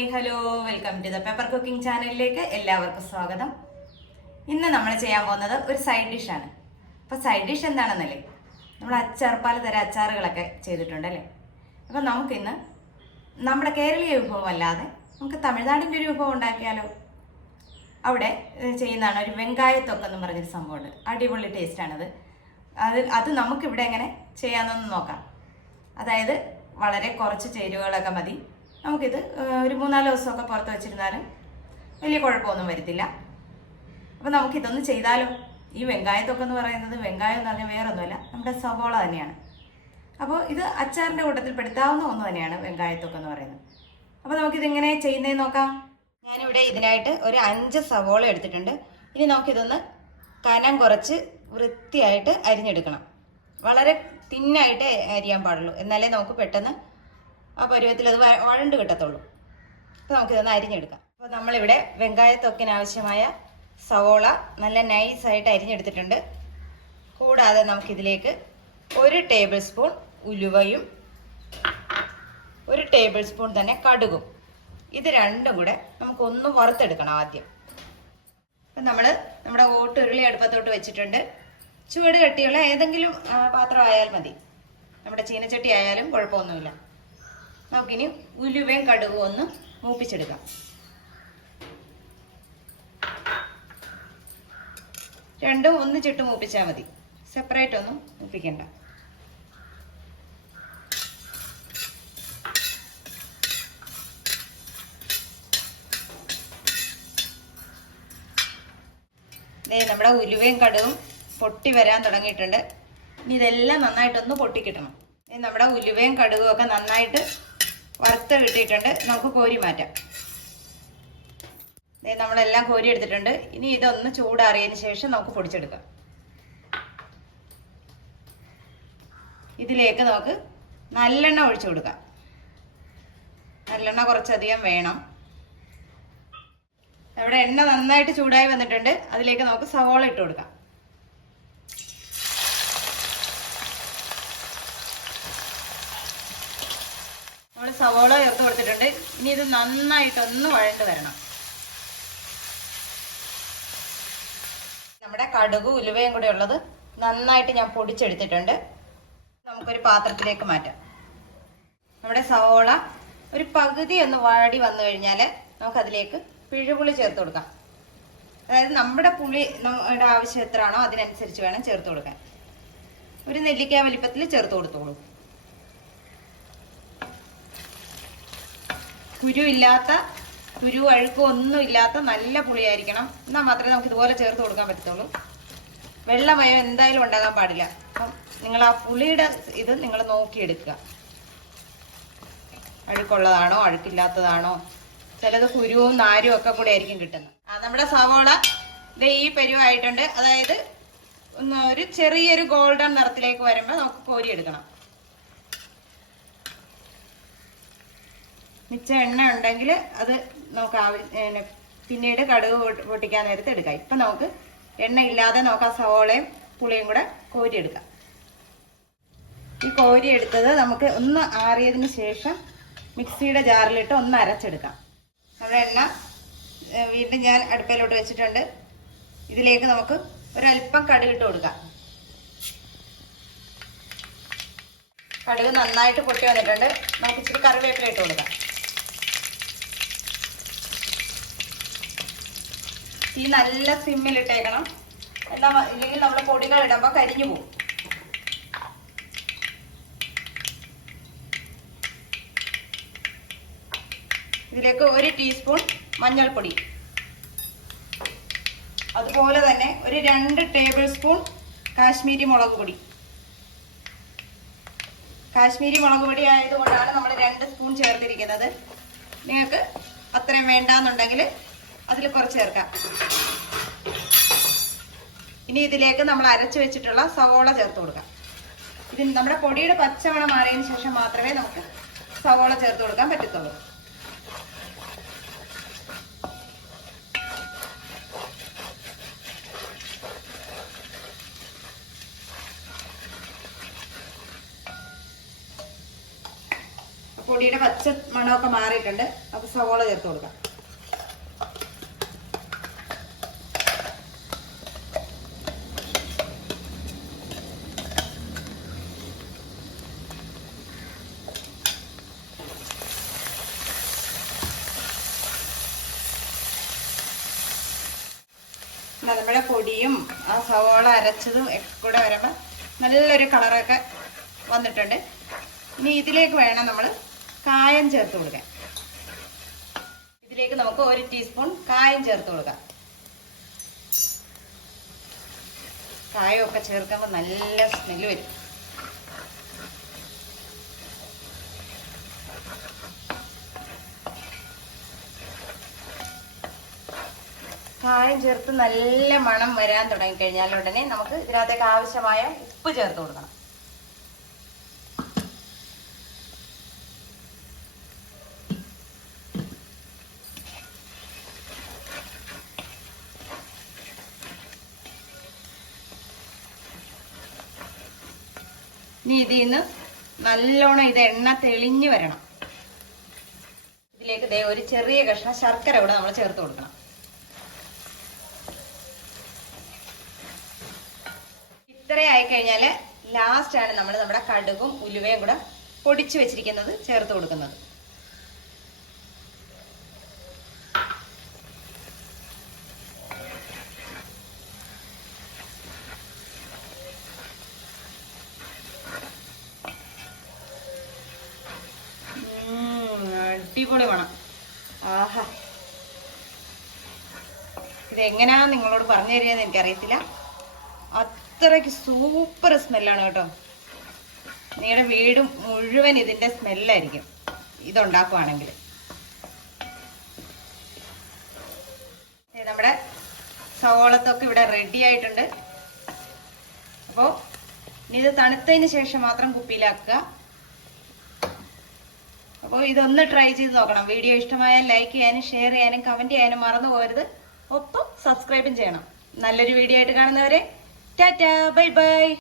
Hi hello. Welcome to the paper cooking ചാനലിലേക്ക് എല്ലാവർക്കും സ്വാഗതം. ഇന്ന് നമ്മൾ ചെയ്യാൻ പോകുന്നത് ഒരു സൈഡ് ഡിഷാണ് അപ്പോൾ സൈഡ് ഡിഷ് എന്താണെന്നല്ലേ? നമ്മൾ അച്ചാർ പലതരം അച്ചാറുകളൊക്കെ ചെയ്തിട്ടുണ്ടല്ലേ? അപ്പോൾ നമുക്കിന്ന് നമ്മുടെ കേരളീയ വിഭവം അല്ലാതെ നമുക്ക് തമിഴ്നാടിന്റെ ഒരു വിഭവം ഉണ്ടാക്കിയാലോ? അവിടെ ചെയ്യുന്നതാണ് ഒരു വെങ്കായത്തൊക്കെ എന്ന് പറഞ്ഞൊരു സംഭവമുണ്ട്. അടിപൊളി ടേസ്റ്റാണത് അത് അത് നമുക്കിവിടെ എങ്ങനെ ചെയ്യാമെന്നൊന്ന് നോക്കാം. അതായത് വളരെ കുറച്ച് ചേരുവകളൊക്കെ മതി. നമുക്കിത് ഒരു മൂന്നാൽ ദിവസമൊക്കെ പുറത്ത് വെച്ചിരുന്നാലും വലിയ കുഴപ്പമൊന്നും വരുത്തില്ല. അപ്പോൾ നമുക്കിതൊന്ന് ചെയ്താലോ? ഈ വെങ്കായത്തൊക്കെ എന്ന് പറയുന്നത് വെങ്കായം എന്ന് പറഞ്ഞാൽ വേറൊന്നുമല്ല നമ്മുടെ സവോള തന്നെയാണ്. അപ്പോൾ ഇത് അച്ചാറിന്റെ കൂട്ടത്തിൽ പെടുത്താവുന്ന ഒന്ന് തന്നെയാണ് വെങ്കായത്തൊക്കെ എന്ന് പറയുന്നത്. അപ്പോൾ നമുക്കിതെങ്ങനെ ചെയ്യുന്നതെന്ന് നോക്കാം. ഞാനിവിടെ ഇതിനായിട്ട് ഒരു അഞ്ച് സവോള എടുത്തിട്ടുണ്ട്. ഇനി നമുക്കിതൊന്ന് കനം കുറച്ച് വൃത്തിയായിട്ട് അരിഞ്ഞെടുക്കണം. വളരെ തിന്നായിട്ട് അരിയാൻ പാടുള്ളൂ. എന്നാലേ നമുക്ക് പെട്ടെന്ന് ആ പരുവത്തിൽ അത് വഴണ്ട് കിട്ടത്തുള്ളൂ. അപ്പോൾ നമുക്കിതൊന്ന് അരിഞ്ഞെടുക്കാം. അപ്പോൾ നമ്മളിവിടെ വെങ്കായത്തൊക്കിന് ആവശ്യമായ സവോള നല്ല നൈസായിട്ട് അരിഞ്ഞെടുത്തിട്ടുണ്ട്. കൂടാതെ നമുക്കിതിലേക്ക് ഒരു ടേബിൾ സ്പൂൺ ഉലുവയും ഒരു ടേബിൾ സ്പൂൺ തന്നെ കടുകും. ഇത് രണ്ടും കൂടെ നമുക്കൊന്ന് വറുത്തെടുക്കണം ആദ്യം. അപ്പം നമ്മൾ നമ്മുടെ ഓട്ടുരുളി അടുപ്പത്തോട്ട് വെച്ചിട്ടുണ്ട്. ചുവട് കട്ടിയുള്ള ഏതെങ്കിലും ആ, പാത്രം ആയാൽ മതി. നമ്മുടെ ചീനച്ചട്ടി ആയാലും കുഴപ്പമൊന്നുമില്ല. നമുക്കിനി ഉലുവയും കടുകും ഒന്ന് മൂപ്പിച്ചെടുക്കാം. രണ്ടും ഒന്നിച്ചിട്ട് മൂപ്പിച്ചാൽ മതി. സെപ്പറേറ്റ് ഒന്നും മൂപ്പിക്കണ്ട. നമ്മുടെ ഉലുവയും കടുവും പൊട്ടി വരാൻ തുടങ്ങിയിട്ടുണ്ട്. ഇനി ഇതെല്ലാം നന്നായിട്ടൊന്ന് പൊട്ടിക്കിട്ടണം. നമ്മുടെ ഉലുവയും കടുകും ഒക്കെ നന്നായിട്ട് വറുത്ത് കിട്ടിയിട്ടുണ്ട്. നമുക്ക് കോരി മാറ്റാം. നമ്മളെല്ലാം കോരി എടുത്തിട്ടുണ്ട്. ഇനി ഇതൊന്ന് ചൂടാറിയതിന് ശേഷം നമുക്ക് പൊടിച്ചെടുക്കാം. ഇതിലേക്ക് നമുക്ക് നല്ലെണ്ണ ഒഴിച്ചു കൊടുക്കാം. നല്ലെണ്ണ കുറച്ചധികം വേണം. അവിടെ എണ്ണ നന്നായിട്ട് ചൂടായി വന്നിട്ടുണ്ട്. അതിലേക്ക് നമുക്ക് സവോള ഇട്ട് കൊടുക്കാം. നമ്മൾ സവോള ചേർത്ത് കൊടുത്തിട്ടുണ്ട്. ഇനി ഇത് നന്നായിട്ടൊന്ന് വഴണ്ട് വരണം. നമ്മുടെ കടുക് ഉലുവയും കൂടെ ഉള്ളത് നന്നായിട്ട് ഞാൻ പൊടിച്ചെടുത്തിട്ടുണ്ട്. നമുക്കൊരു പാത്രത്തിലേക്ക് മാറ്റാം. നമ്മുടെ സവോള ഒരു പകുതി ഒന്ന് വാടി വന്നു കഴിഞ്ഞാൽ നമുക്കതിലേക്ക് പിഴുപുളി ചേർത്ത് കൊടുക്കാം. അതായത് നമ്മുടെ പുളി നമ്മുടെ ആവശ്യം എത്രയാണോ അതിനനുസരിച്ച് വേണം ചേർത്ത് കൊടുക്കാൻ. ഒരു നെല്ലിക്ക വലിപ്പത്തിൽ ചേർത്ത് കൊടുത്തോളൂ. കുരു ഇല്ലാത്ത കുരു അഴുക്കും ഒന്നും ഇല്ലാത്ത നല്ല പുളിയായിരിക്കണം. എന്നാൽ മാത്രമേ നമുക്ക് ഇതുപോലെ ചേർത്ത് കൊടുക്കാൻ പറ്റത്തുള്ളൂ. വെള്ളമയം എന്തായാലും ഉണ്ടാകാൻ പാടില്ല. അപ്പം നിങ്ങൾ ആ പുളിയുടെ ഇത് നിങ്ങൾ നോക്കിയെടുക്കുക. അഴുക്കുള്ളതാണോ അഴുക്കില്ലാത്തതാണോ? ചിലത് കുരുവും നാരും ഒക്കെ കൂടെ ആയിരിക്കും കിട്ടുന്നത്. ആ നമ്മുടെ സവോള ഇത് ഈ പരുവായിട്ടുണ്ട്. അതായത് ഒരു ചെറിയൊരു ഗോൾഡൻ നിറത്തിലേക്ക് വരുമ്പോൾ നമുക്ക് കോരിയെടുക്കണം. മിച്ച എണ്ണ ഉണ്ടെങ്കിൽ അത് നമുക്ക് പിന്നീട് കടുക് പൊട്ടിക്കാൻ നേരത്ത് എടുക്കാം. ഇപ്പം നമുക്ക് എണ്ണ ഇല്ലാതെ നമുക്ക് ആ സവോളയും പുളിയും കൂടെ കോരിയെടുക്കാം. ഈ കോരി എടുത്തത് നമുക്ക് ഒന്ന് ആറിയതിന് ശേഷം മിക്സിയുടെ ജാറിലിട്ട് ഒന്ന് അരച്ചെടുക്കാം. നമ്മുടെ എണ്ണ വീണ്ടും ഞാൻ അടുപ്പയിലോട്ട് വെച്ചിട്ടുണ്ട്. ഇതിലേക്ക് നമുക്ക് ഒരല്പം കടുകിട്ട് കൊടുക്കാം. കടുക് നന്നായിട്ട് പൊട്ടി വന്നിട്ടുണ്ട്. നമുക്ക് ഇച്ചിരി കറിവേപ്പില ഇട്ട് കൊടുക്കാം. തീ നല്ല സിമ്മിലിട്ടേക്കണം എന്നാ ഇല്ലെങ്കിൽ നമ്മൾ പൊടികൾ ഇടുമ്പോൾ കരിഞ്ഞു പോകും. ഇതിലേക്ക് ഒരു ടീസ്പൂൺ മഞ്ഞൾപ്പൊടി. അതുപോലെ തന്നെ ഒരു രണ്ട് ടേബിൾ സ്പൂൺ കാശ്മീരി മുളക് പൊടി. കാശ്മീരി മുളക് പൊടി ആയതുകൊണ്ടാണ് നമ്മൾ രണ്ട് സ്പൂൺ ചേർത്തിരിക്കുന്നത്. നിങ്ങൾക്ക് അത്രയും വേണ്ടാന്നുണ്ടെങ്കിൽ അതിൽ കുറച്ച് ചേർക്കാം. ഇനി ഇതിലേക്ക് നമ്മൾ അരച്ചു വെച്ചിട്ടുള്ള സവോള ചേർത്ത് കൊടുക്കാം. ഇതിന് നമ്മുടെ പൊടിയുടെ പച്ചമണം മാറിയതിന് ശേഷം മാത്രമേ നമുക്ക് സവോള ചേർത്ത് കൊടുക്കാൻ പറ്റത്തുള്ളൂ. പൊടിയുടെ പച്ച മണമൊക്കെ മാറിയിട്ടുണ്ട്. അപ്പോൾ സവോള ചേർത്ത് കൊടുക്കാം. നമ്മുടെ പൊടിയും ആ സവോള അരച്ചതും ഒക്കെ കൂടെ വരുമ്പോൾ നല്ലൊരു കളറൊക്കെ വന്നിട്ടുണ്ട്. ഇനി ഇതിലേക്ക് വേണം നമ്മൾ കായം ചേർത്ത് കൊടുക്കാൻ. ഇതിലേക്ക് നമുക്ക് ഒരു ടീസ്പൂൺ കായം ചേർത്ത് കൊടുക്കാം. കായമൊക്കെ ചേർക്കുമ്പോൾ നല്ല സ്മെല്ല് വരും. കായം ചേർത്ത് നല്ല മണം വരാൻ തുടങ്ങിക്കഴിഞ്ഞാൽ ഉടനെ നമുക്ക് ഇതിനകത്തേക്ക് ആവശ്യമായ ഉപ്പ് ചേർത്ത് കൊടുക്കണം. ഇനി നല്ലോണം ഇത് എണ്ണ തെളിഞ്ഞു വരണം. ഇതിലേക്ക് ദേ ഒരു ചെറിയ കഷ്ണം ശർക്കര കൂടെ നമ്മൾ ചേർത്ത് കൊടുക്കണം. ഇത്രയായി കഴിഞ്ഞാൽ ലാസ്റ്റ് ആണ് നമ്മൾ നമ്മുടെ കടുകും ഉലുവയും കൂടെ പൊടിച്ചു വെച്ചിരിക്കുന്നത് ചേർത്ത് കൊടുക്കുന്നത്. അടിപൊളി വേണം ആഹാ. ഇതെങ്ങനെയാ നിങ്ങളോട് പറഞ്ഞു തരികയെന്ന് എനിക്കറിയത്തില്ല. അത്രയ്ക്ക് സൂപ്പർ സ്മെല്ലാണ് കേട്ടോ. നിങ്ങളുടെ വീടും മുഴുവൻ ഇതിന്റെ സ്മെല്ലായിരിക്കും. ഇതുണ്ടാക്കുവാണെങ്കിൽ. നമ്മുടെ സവോളത്തൊക്കെ ഇവിടെ റെഡി ആയിട്ടുണ്ട്. അപ്പോൾ ഇനി ഇത് തണുത്തതിന് ശേഷം മാത്രം കുപ്പിയിലാക്കുക. അപ്പോൾ ഇതൊന്ന് ട്രൈ ചെയ്ത് നോക്കണം. വീഡിയോ ഇഷ്ടമായാൽ ലൈക്ക് ചെയ്യാനും ഷെയർ ചെയ്യാനും കമന്റ് ചെയ്യാനും മറന്നു പോകരുത്. ഒപ്പം സബ്സ്ക്രൈബും ചെയ്യണം. നല്ലൊരു വീഡിയോ ആയിട്ട് കാണുന്നവരെ ടാറ്റാ ബൈ ബൈ